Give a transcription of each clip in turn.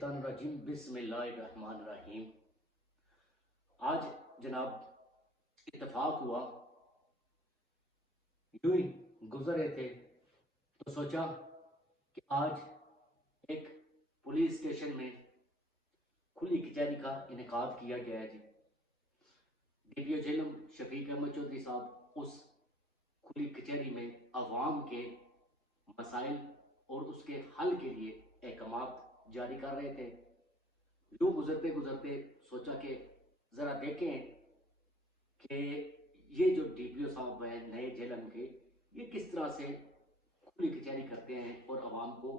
मिनशैतानिर्रजीम बिस्मिल्लाहिर्रहमानिर्रहीम। आज जनाब इत्तेफाक हुआ, यूं ही गुजर रहे थे तो सोचा कि आज एक पुलिस स्टेशन में खुली कचहरी का इनेकाद किया गया है जी। डीपीओ झेलम शफीक अहमद चौधरी साहब उस खुली कचहरी में अवाम के मसाइल और उसके हल के लिए अहकामात जारी कर रहे थे। यूं गुजरते गुजरते सोचा कि ज़रा देखें कि ये जो डीपीओ साहब हैं नए झेलम के, ये किस तरह से खुली कचहरी करते हैं और आवाम को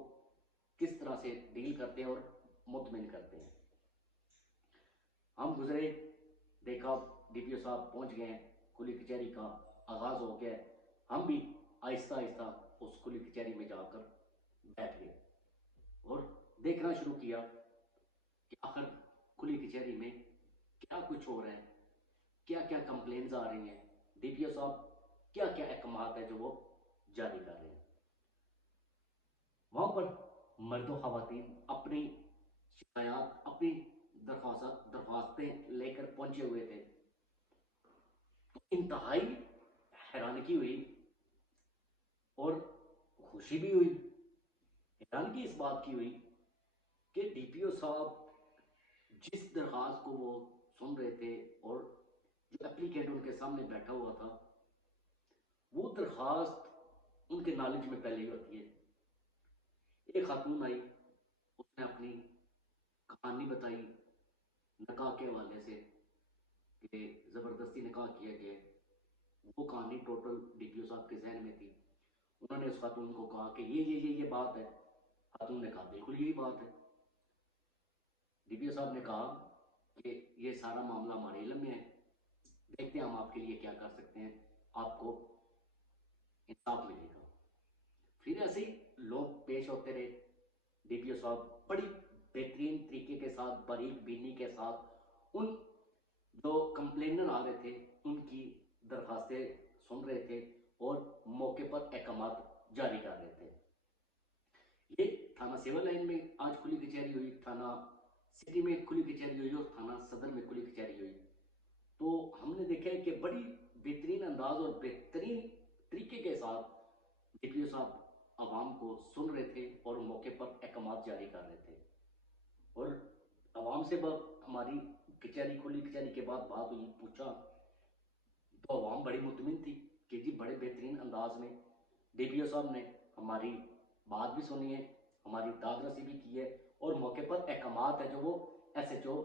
किस तरह से डील करते हैं और मुतमिन करते हैं। हम गुजरे, देखा डीपीओ साहब पहुंच गए, खुली कचहरी का आगाज़ हो गया। हम भी आहिस्ता आहिस्ता उस खुली कचहरी में जाकर बैठ गए और देखना शुरू किया कि आखिर खुली कचहरी में क्या कुछ हो रहा है, क्या क्या कंप्लेंट्स आ रही हैं, डीपीओ साहब क्या क्या अहकामात है जो वो जारी कर रहे हैं। वहां पर मर्द खवातीन अपनी शिकायत, अपनी दरख्वास्तें लेकर पहुंचे हुए थे। तो इंतहाई हैरानगी हुई और खुशी भी हुई। हैरानगी इस बात की हुई कि डीपीओ साहब जिस दरख्वास्त को वो सुन रहे थे और जो एप्लीकेंट उनके सामने बैठा हुआ था, वो दरख्वास्त उनके नॉलेज में पहले ही होती है। एक खातून आई, उसने अपनी कहानी बताई निकाह के हवाले से कि ज़बरदस्ती निकाह किया गया। वो कहानी टोटल डीपीओ साहब के जहन में थी। उन्होंने उस खातून को कहा कि ये बात है। खातून ने कहा बिल्कुल यही बात है। डीपीओ साहब ने कहा कि ये सारा मामला हमारे इल्म में है, देखते हैं हम आपके लिए क्या कर सकते हैं, आपको इंसाफ मिलेगा। फिर ऐसे ही लोग पेश होते रहे। डीपीओ साहब बड़ी बेहतरीन तरीके के साथ, बारीक बीनी के साथ उन जो कंप्लेनर आ रहे थे उनकी दरखास्तें सुन रहे थे और मौके पर अहकामात जारी कर रहे थे। ये थाना सिविल लाइन में आज खुली कचहरी हुई, थाना सिटी में खुली कचहरी हुई और थाना सदर में खुली कचहरी हुई। तो हमने देखा है कि बड़ी बेहतरीन अंदाज और बेहतरीन तरीके के साथ डीपीओ साहब आवाम को सुन रहे थे और मौके पर अहकामात जारी कर रहे थे। और आवाम से हमारी कचहरी खुली कचहरी के बाद बात हुई, पूछा तो आवाम बड़ी मुतमिन थी कि जी बड़े बेहतरीन अंदाज में डीपीओ साहब ने हमारी बात भी सुनी है, हमारी दाद रसी भी की है और मौके पर अहकामात है जो वो एसएचओ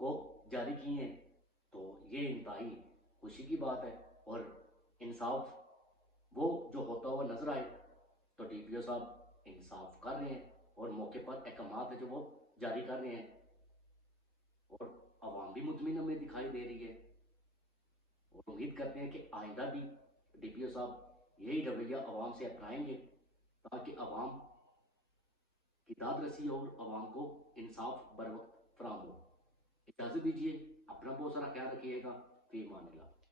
को जारी किए हैं। तो ये इंतहाई खुशी की बात है और इंसाफ वो जो होता हुआ नजर आए तो डीपीओ साहब इंसाफ कर रहे हैं और मौके पर अहकामात है जो वो जारी कर रहे हैं और आवाम भी मुतमिन हमें दिखाई दे रही है। और उम्मीद करते हैं कि आइंदा भी डीपीओ साहब यही रवैया आवाम से अपनाएंगे ताकि आवाम की दाद रसी हो और आवाम को इंसाफ बर वक्त फराहम हो। इजाज़त दीजिए, अपना बहुत सारा ख्याल रखिएगा। फी अमान अल्लाह।